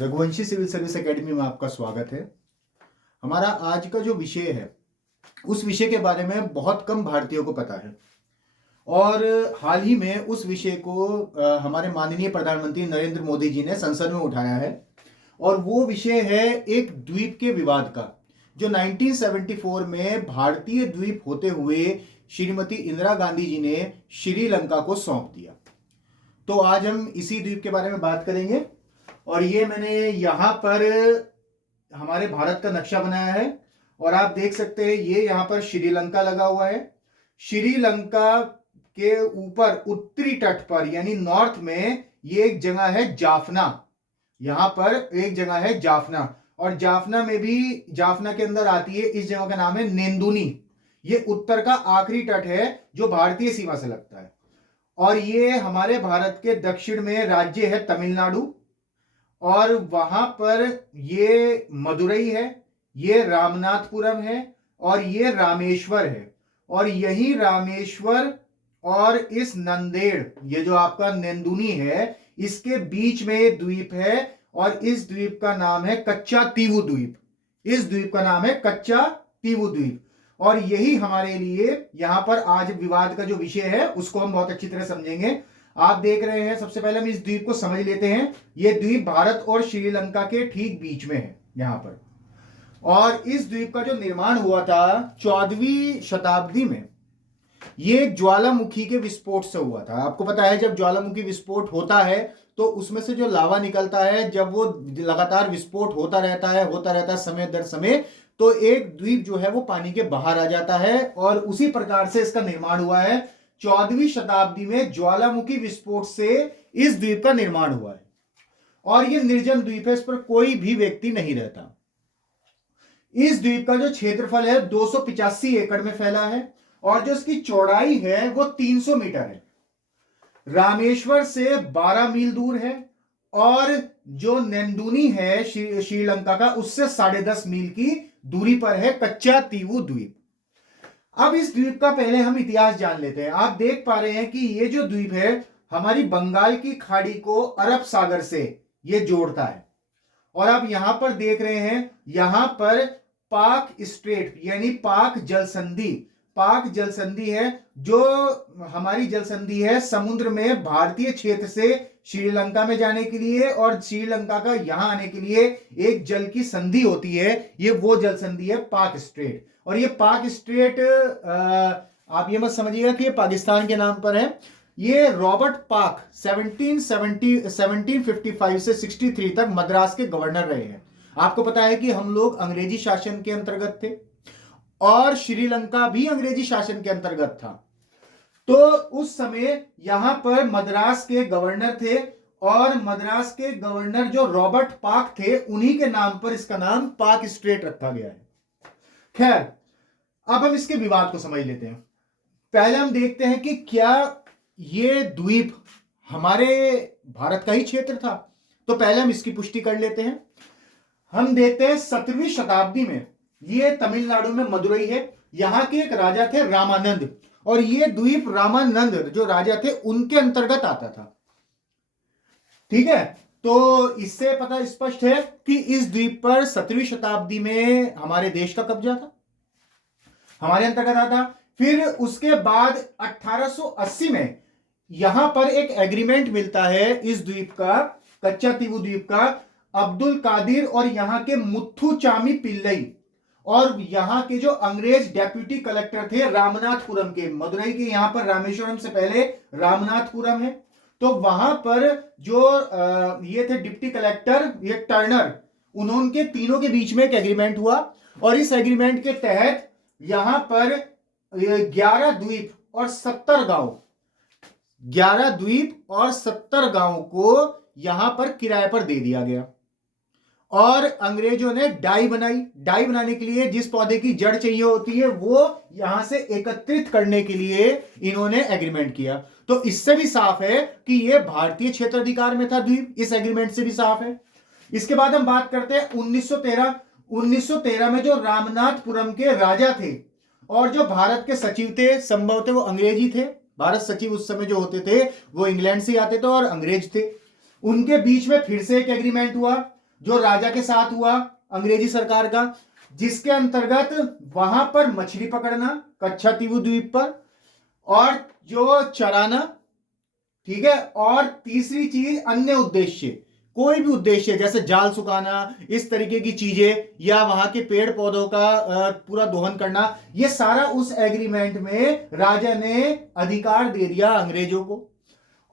Raghuvanshi civil service academy में आपका स्वागत है। हमारा आज का जो विषय है उस विषय के बारे में बहुत कम भारतीयों को पता है और हाल ही में उस विषय को हमारे माननीय प्रधानमंत्री नरेंद्र मोदी जी ने संसद में उठाया है और वो विषय है एक द्वीप के विवाद का, जो 1974 में भारतीय द्वीप होते हुए श्रीमती इंदिरा गांधी जी ने श्रीलंका को सौंप दिया। तो आज हम इसी द्वीप के बारे में बात करेंगे और ये मैंने यहाँ पर हमारे भारत का नक्शा बनाया है और आप देख सकते हैं ये यहाँ पर श्रीलंका लगा हुआ है। श्रीलंका के ऊपर उत्तरी तट पर यानी नॉर्थ में ये एक जगह है जाफना, यहाँ पर एक जगह है जाफना और जाफना में भी जाफना के अंदर आती है, इस जगह का नाम है नेंदुनी। ये उत्तर का आखिरी तट है जो भारतीय सीमा से लगता है और ये हमारे भारत के दक्षिण में राज्य है तमिलनाडु और वहां पर ये मदुरई है, ये रामनाथपुरम है और ये रामेश्वर है और यही रामेश्वर और इस नंदेड़, ये जो आपका नेंदुनी है, इसके बीच में ये द्वीप है और इस द्वीप का नाम है कच्चा तीवु द्वीप। इस द्वीप का नाम है कच्चा तीवु द्वीप और यही हमारे लिए यहां पर आज विवाद का जो विषय है उसको हम बहुत अच्छी तरह समझेंगे। आप देख रहे हैं, सबसे पहले हम इस द्वीप को समझ लेते हैं। यह द्वीप भारत और श्रीलंका के ठीक बीच में है यहां पर और इस द्वीप का जो निर्माण हुआ था 14वीं शताब्दी में, यह एक ज्वालामुखी के विस्फोट से हुआ था। आपको पता है जब ज्वालामुखी विस्फोट होता है तो उसमें से जो लावा निकलता है, जब वो लगातार विस्फोट होता रहता है समय दर समय, तो एक द्वीप जो है वो पानी के बाहर आ जाता है और उसी प्रकार से इसका निर्माण हुआ है। 14वीं शताब्दी में ज्वालामुखी विस्फोट से इस द्वीप का निर्माण हुआ है और यह निर्जन द्वीप है, इस पर कोई भी व्यक्ति नहीं रहता। इस द्वीप का जो क्षेत्रफल है 285 एकड़ में फैला है और जो इसकी चौड़ाई है वो 300 मीटर है। रामेश्वर से 12 मील दूर है और जो नेंदुनी है श्रीलंका का, उससे 10.5 मील की दूरी पर है कच्चा तीवु द्वीप। अब इस द्वीप का पहले हम इतिहास जान लेते हैं। आप देख पा रहे हैं कि ये जो द्वीप है हमारी बंगाल की खाड़ी को अरब सागर से ये जोड़ता है और आप यहां पर देख रहे हैं, यहां पर पाक स्ट्रेट यानी पाक जल संधि है, जो हमारी जल संधि है समुद्र में भारतीय क्षेत्र से श्रीलंका में जाने के लिए और श्रीलंका का यहां आने के लिए एक जल की संधि होती है, ये वो जल संधि है पाक स्ट्रेट। और ये पाक स्ट्रेट आप ये मत समझिएगा कि ये पाकिस्तान के नाम पर है। ये रॉबर्ट पाक 1755 से 63 तक मद्रास के गवर्नर रहे हैं। आपको पता है कि हम लोग अंग्रेजी शासन के अंतर्गत थे और श्रीलंका भी अंग्रेजी शासन के अंतर्गत था। तो उस समय यहां पर मद्रास के गवर्नर थे और मद्रास के गवर्नर जो रॉबर्ट पाक थे, उन्हीं के नाम पर इसका नाम पाक स्ट्रेट रखा गया है। खैर, अब हम इसके विवाद को समझ लेते हैं। पहले हम देखते हैं कि क्या ये द्वीप हमारे भारत का ही क्षेत्र था, तो पहले हम इसकी पुष्टि कर लेते हैं। हम देखते हैं 17वीं शताब्दी में ये तमिलनाडु में मदुरई है, यहां के एक राजा थे रामानंद और ये द्वीप रामानंद जो राजा थे उनके अंतर्गत आता था। ठीक है, तो इससे पता स्पष्ट है कि इस द्वीप पर 17वीं शताब्दी में हमारे देश का कब्जा था, हमारे अंतर्गत आता। फिर उसके बाद 1880 में यहां पर एक एग्रीमेंट मिलता है इस द्वीप का, कच्चा तीवु द्वीप का, अब्दुल कादिर और यहां के मुथुचामी पिल्लई और यहां के जो अंग्रेज डेप्यूटी कलेक्टर थे रामनाथपुरम के, मदुरई के यहां पर रामेश्वरम से पहले रामनाथपुरम है, तो वहां पर जो ये थे डिप्टी कलेक्टर, ये टर्नर, उन्होंने तीनों के बीच में एक एग्रीमेंट हुआ और इस एग्रीमेंट के तहत यहां पर 11 द्वीप और 70 गांव, 11 द्वीप और 70 गांवों को यहां पर किराए पर दे दिया गया और अंग्रेजों ने डाई बनाई। डाई बनाने के लिए जिस पौधे की जड़ चाहिए होती है वो यहां से एकत्रित करने के लिए इन्होंने एग्रीमेंट किया। तो इससे भी साफ है कि यह भारतीय क्षेत्राधिकार में था द्वीप, इस एग्रीमेंट से भी साफ है। इसके बाद हम बात करते हैं 1913 में जो रामनाथपुरम के राजा थे और जो भारत के सचिव थे, संभवतः वो अंग्रेजी थे, भारत सचिव उस समय जो होते थे वो इंग्लैंड से आते थे और अंग्रेज थे, उनके बीच में फिर से एक एग्रीमेंट हुआ जो राजा के साथ हुआ अंग्रेजी सरकार का, जिसके अंतर्गत वहां पर मछली पकड़ना कच्छातीवु द्वीप पर, और जो चराना, ठीक है, और तीसरी चीज अन्य उद्देश्य, कोई भी उद्देश्य जैसे जाल सुखाना, इस तरीके की चीजें, या वहां के पेड़ पौधों का पूरा दोहन करना, ये सारा उस एग्रीमेंट में राजा ने अधिकार दे दिया अंग्रेजों को।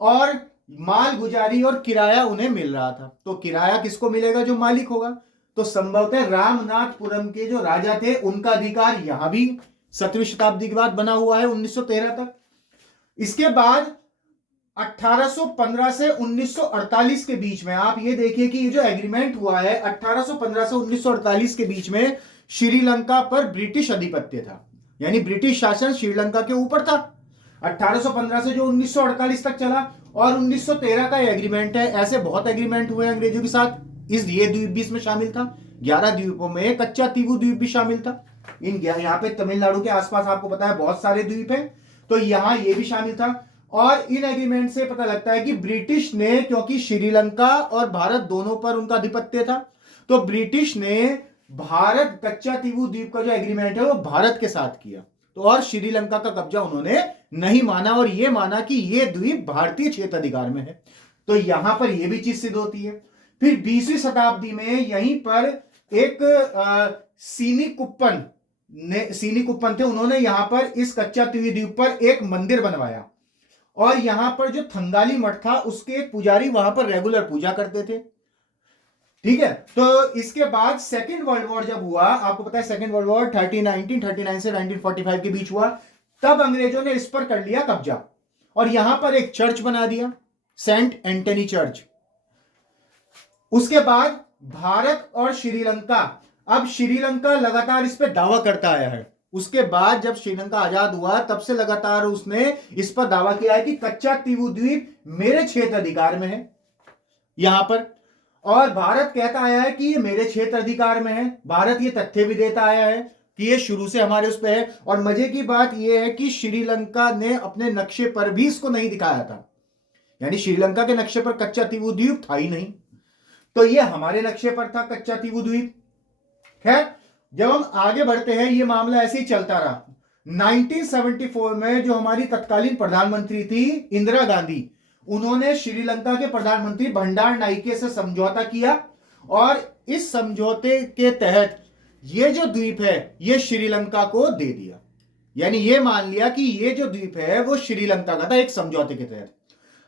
और माल गुजारी और किराया उन्हें मिल रहा था। तो किराया किसको मिलेगा? जो मालिक होगा। तो संभवतः रामनाथपुरम के जो राजा थे उनका अधिकार यहां भी 17वीं शताब्दी के बाद बना हुआ है 1913 तक। इसके बाद 1815 से 1948 के बीच में आप ये देखिए कि ये जो एग्रीमेंट हुआ है 1815 से 1948 के बीच में श्रीलंका पर ब्रिटिश आधिपत्य था, यानी ब्रिटिश शासन श्रीलंका के ऊपर था। 1815 से जो 1948 तक चला, और 1913 का एग्रीमेंट है। ऐसे बहुत एग्रीमेंट हुए अंग्रेजों के साथ। ये द्वीप भी इसमें शामिल था। 11 द्वीपों में कच्छातीवु द्वीप भी शामिल था। यहाँ पे तमिलनाडु के आसपास आपको पता है बहुत सारे द्वीप हैं, तो यहां ये भी शामिल था। और इन एग्रीमेंट से पता लगता है कि ब्रिटिश ने, क्योंकि श्रीलंका और भारत दोनों पर उनका आधिपत्य था, तो ब्रिटिश ने भारत कच्छातीवु द्वीप का जो एग्रीमेंट है वो भारत के साथ किया। तो और श्रीलंका का कब्जा उन्होंने नहीं माना, और ये माना कि ये द्वीप भारतीय क्षेत्र अधिकार में है। तो यहां पर ये भी चीज सिद्ध होती है। फिर 20वीं शताब्दी में यहीं पर एक सीनी कुप्पन थे, उन्होंने यहां पर इस कच्छातीवु द्वीप पर एक मंदिर बनवाया, और यहां पर जो थंगाली मठ था उसके एक पुजारी वहां पर रेगुलर पूजा करते थे। ठीक है। तो इसके बाद सेकेंड वर्ल्ड वॉर जब हुआ, आपको पता है सेकेंड वर्ल्ड वॉर 1939 से 1945 के बीच हुआ, तब अंग्रेजों ने इस पर कर लिया कब्जा, और यहां पर एक चर्च बना दिया, सेंट एंटनी चर्च। उसके बाद भारत और श्रीलंका, अब श्रीलंका लगातार इस पर दावा करता आया है। उसके बाद जब श्रीलंका आजाद हुआ तब से लगातार उसने इस पर दावा किया है कि कच्छातीवु द्वीप मेरे क्षेत्र अधिकार में है यहां पर, और भारत कहता आया है कि ये मेरे क्षेत्र अधिकार में है। भारत ये तथ्य भी देता आया है कि ये शुरू से हमारे उस पे है। और मजे की बात ये है कि श्रीलंका ने अपने नक्शे पर भी इसको नहीं दिखाया था, यानी श्रीलंका के नक्शे पर कच्छातीवु द्वीप था ही नहीं, तो ये हमारे नक्शे पर था कच्छातीवु द्वीप। खैर, जब हम आगे बढ़ते हैं ये मामला ऐसे ही चलता रहा। 1974 में जो हमारी तत्कालीन प्रधानमंत्री थी इंदिरा गांधी, उन्होंने श्रीलंका के प्रधानमंत्री भंडार नाइके से समझौता किया, और इस समझौते के तहत ये जो द्वीप है ये श्रीलंका को दे दिया। यानी ये मान लिया कि ये जो द्वीप है वो श्रीलंका का था एक समझौते के तहत।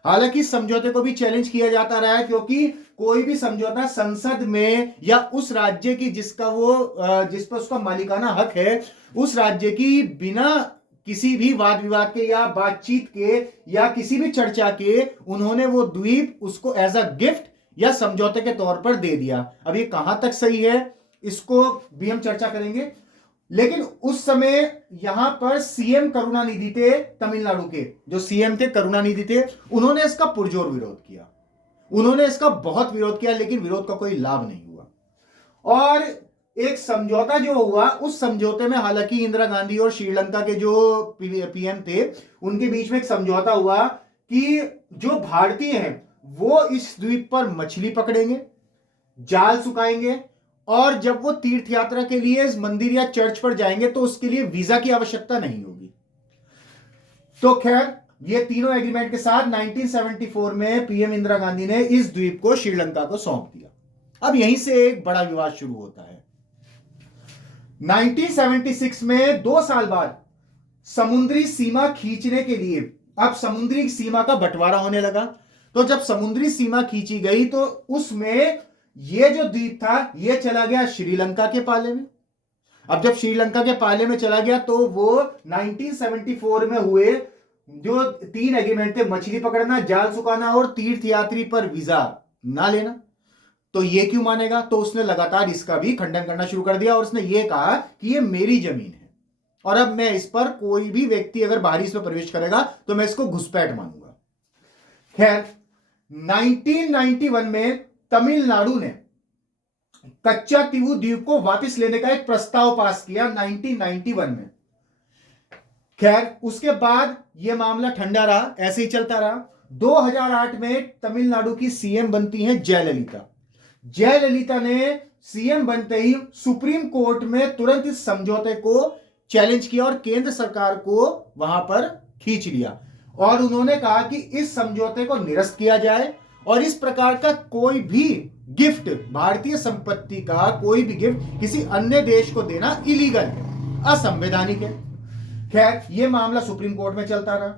हालांकि समझौते को भी चैलेंज किया जाता रहा है, क्योंकि कोई भी समझौता संसद में या उस राज्य की जिस पर उसका मालिकाना हक है, उस राज्य की बिना किसी भी वाद विवाद के या बातचीत के या किसी भी चर्चा के उन्होंने वो द्वीप उसको एज अ गिफ्ट या समझौते के तौर पर दे दिया। अब ये कहां तक सही है इसको भी हम चर्चा करेंगे। लेकिन उस समय यहां पर सीएम करुणानिधि थे, तमिलनाडु के जो सीएम थे करुणानिधि थे, उन्होंने इसका पुरजोर विरोध किया। उन्होंने इसका बहुत विरोध किया, लेकिन विरोध का कोई लाभ नहीं हुआ। और एक समझौता जो हुआ, उस समझौते में हालांकि इंदिरा गांधी और श्रीलंका के जो पीएम थे उनके बीच में एक समझौता हुआ कि जो भारतीय हैं वो इस द्वीप पर मछली पकड़ेंगे, जाल सुखाएंगे, और जब वो तीर्थ यात्रा के लिए इस मंदिर या चर्च पर जाएंगे तो उसके लिए वीजा की आवश्यकता नहीं होगी। तो खैर, ये तीनों एग्रीमेंट के साथ 1974 में पीएम इंदिरा गांधी ने इस द्वीप को श्रीलंका को सौंप दिया। अब यहीं से एक बड़ा विवाद शुरू होता है। 1976 में 2 साल बाद समुद्री सीमा खींचने के लिए अब समुद्री सीमा का बंटवारा होने लगा। तो जब समुद्री सीमा खींची गई तो उसमें ये जो द्वीप था ये चला गया श्रीलंका के पाले में। अब जब श्रीलंका के पाले में चला गया तो वो 1974 में हुए जो 3 एग्रीमेंट थे, मछली पकड़ना, जाल सुखाना और तीर्थ यात्री पर वीजा ना लेना, तो ये क्यों मानेगा? तो उसने लगातार इसका भी खंडन करना शुरू कर दिया, और उसने ये कहा कि ये मेरी जमीन है और अब मैं इस पर कोई भी व्यक्ति अगर बाहरी इस पर प्रवेश करेगा तो मैं इसको घुसपैठ मानूंगा। खैर, 1991 में तमिलनाडु ने कच्छातीवु द्वीप को वापस लेने का एक प्रस्ताव पास किया 1991 में। खैर, उसके बाद यह मामला ठंडा रहा, ऐसे ही चलता रहा। 2008 में तमिलनाडु की सीएम बनती हैं जयललिता। जयललिता ने सीएम बनते ही सुप्रीम कोर्ट में तुरंत इस समझौते को चैलेंज किया और केंद्र सरकार को वहां पर खींच लिया और उन्होंने कहा कि इस समझौते को निरस्त किया जाए और इस प्रकार का कोई भी गिफ्ट, भारतीय संपत्ति का कोई भी गिफ्ट किसी अन्य देश को देना इलीगल है, असंवैधानिक है। खैर, यह मामला सुप्रीम कोर्ट में चलता रहा।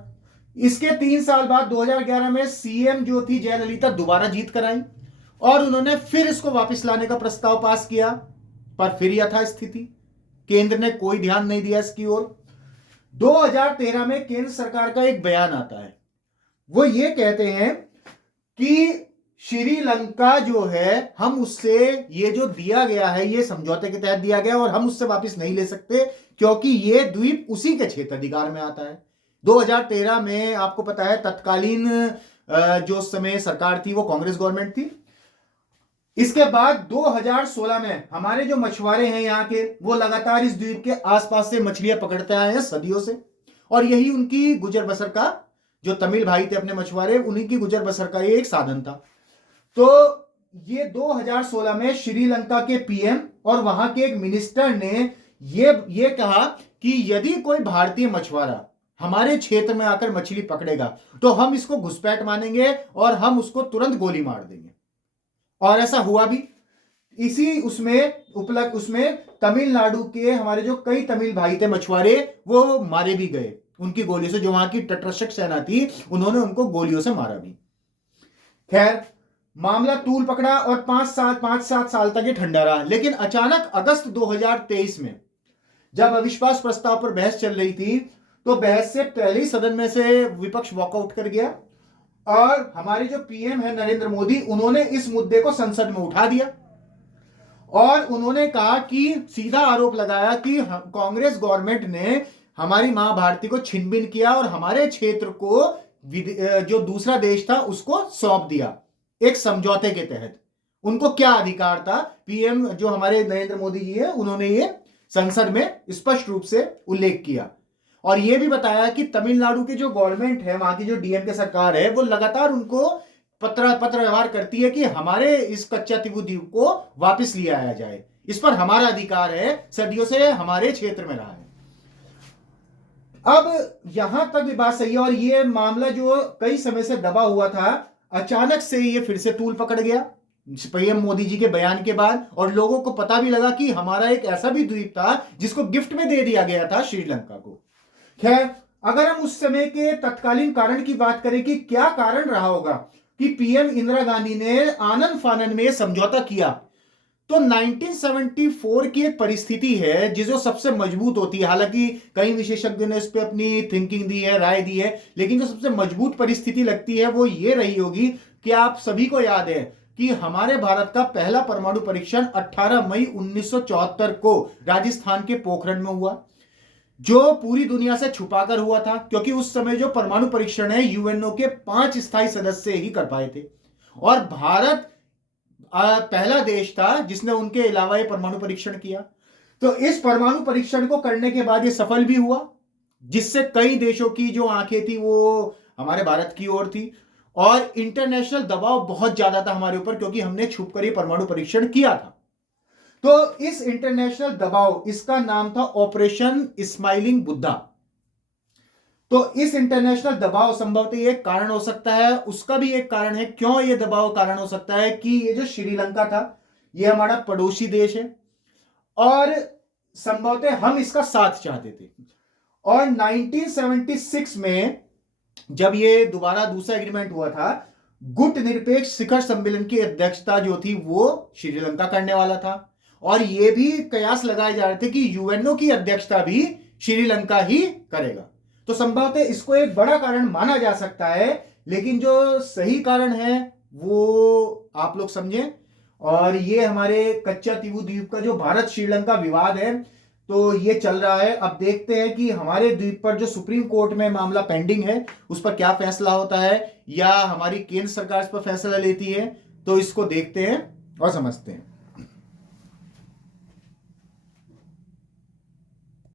इसके 3 साल बाद 2011 में सीएम जो थी जयललिता दोबारा जीत कर आई और उन्होंने फिर इसको वापस लाने का प्रस्ताव पास किया, पर फिर यथास्थिति, केंद्र ने कोई ध्यान नहीं दिया इसकी ओर। 2013 में केंद्र सरकार का एक बयान आता है, वो ये कहते हैं कि श्रीलंका जो है, हम उससे ये जो दिया गया है ये समझौते के तहत दिया गया और हम उससे वापस नहीं ले सकते क्योंकि ये द्वीप उसी के क्षेत्र अधिकार में आता है। 2013 में आपको पता है तत्कालीन जो समय सरकार थी वो कांग्रेस गवर्नमेंट थी। इसके बाद 2016 में हमारे जो मछुआरे हैं यहाँ के, वो लगातार इस द्वीप के आसपास से मछलियां पकड़ते आए हैं सदियों से और यही उनकी गुजर बसर का, जो तमिल भाई थे अपने मछुआरे, उन्हीं की गुजर बसर का ये एक साधन था। तो ये 2016 में श्रीलंका के पीएम और वहां के एक मिनिस्टर ने ये कहा कि यदि कोई भारतीय मछुआरा हमारे क्षेत्र में आकर मछली पकड़ेगा तो हम इसको घुसपैठ मानेंगे और हम उसको तुरंत गोली मार देंगे। और ऐसा हुआ भी। इसी उसमें तमिलनाडु के हमारे जो कई तमिल भाई थे मछुआरे, वो मारे भी गए उनकी गोलियों से। जो वहां की तटरक्षक सेना थी उन्होंने उनको गोलियों से मारा भी। खैर, मामला तूल पकड़ा और 5-7 साल तक ये ठंडा रहा। लेकिन अचानक अगस्त 2023 में जब अविश्वास प्रस्ताव पर बहस चल रही थी तो बहस से पहले ही सदन में से विपक्ष वॉकआउट कर गया और हमारे जो पीएम है नरेंद्र मोदी, उन्होंने इस मुद्दे को संसद में उठा दिया और उन्होंने कहा कि सीधा आरोप लगाया कि कांग्रेस गवर्नमेंट ने हमारी मां भारती को छिनबिन किया और हमारे क्षेत्र को जो दूसरा देश था उसको सौंप दिया एक समझौते के तहत। उनको क्या अधिकार था? पीएम जो हमारे नरेंद्र मोदी जी है, उन्होंने ये संसद में स्पष्ट रूप से उल्लेख किया और यह भी बताया कि तमिलनाडु की जो गवर्नमेंट है, वहां की जो डीएमके सरकार है, वो लगातार उनको पत्र व्यवहार करती है कि हमारे इस कच्चातीवू द्वीप को वापस लिया आया जाए, इस पर हमारा अधिकार है, सदियों से हमारे क्षेत्र में रहा है। अब यहां तक भी बात सही है और यह मामला जो कई समय से दबा हुआ था, अचानक से ये फिर से तूल पकड़ गया पीएम मोदी जी के बयान के बाद और लोगों को पता भी लगा कि हमारा एक ऐसा भी द्वीप था जिसको गिफ्ट में दे दिया गया था श्रीलंका को। खैर, अगर हम उस समय के तत्कालीन कारण की बात करें कि क्या कारण रहा होगा कि पीएम इंदिरा गांधी ने आनन फानन में समझौता किया, तो 1974 की एक परिस्थिति है जो सबसे मजबूत होती है। हालांकि कई विशेषज्ञों ने इस पे अपनी थिंकिंग दी है, राय दी है, लेकिन जो सबसे मजबूत परिस्थिति लगती है वो ये रही होगी कि आप सभी को याद है कि हमारे भारत का पहला परमाणु परीक्षण 18 मई 1974 को राजस्थान के पोखरण में हुआ, जो पूरी दुनिया से छुपाकर हुआ था क्योंकि उस समय जो परमाणु परीक्षण है यूएनओ के 5 स्थायी सदस्य ही कर पाए थे और भारत पहला देश था जिसने उनके अलावा ये परमाणु परीक्षण किया। तो इस परमाणु परीक्षण को करने के बाद ये सफल भी हुआ, जिससे कई देशों की जो आंखें थी वो हमारे भारत की ओर थी और इंटरनेशनल दबाव बहुत ज्यादा था हमारे ऊपर क्योंकि हमने छुपकर ये परमाणु परीक्षण किया था। तो इस इंटरनेशनल दबाव, इसका नाम था ऑपरेशन स्माइलिंग बुद्धा। तो इस इंटरनेशनल दबाव संभवतः एक कारण हो सकता है, उसका भी एक कारण है क्यों ये दबाव कारण हो सकता है कि ये जो श्रीलंका था ये हमारा पड़ोसी देश है और संभवतः हम इसका साथ चाहते थे। और 1976 में जब ये दोबारा दूसरा एग्रीमेंट हुआ था, गुट निरपेक्ष शिखर सम्मेलन की अध्यक्षता जो थी वो श्रीलंका करने वाला था और ये भी कयास लगाए जा रहे थे कि यूएनओ की अध्यक्षता भी श्रीलंका ही करेगा। तो संभवतः इसको एक बड़ा कारण माना जा सकता है, लेकिन जो सही कारण है वो आप लोग समझें। और ये हमारे कच्चातीवू द्वीप का जो भारत श्रीलंका विवाद है तो ये चल रहा है। अब देखते हैं कि हमारे द्वीप पर जो सुप्रीम कोर्ट में मामला पेंडिंग है उस पर क्या फैसला होता है या हमारी केंद्र सरकार इस पर फैसला लेती है, तो इसको देखते हैं और समझते हैं।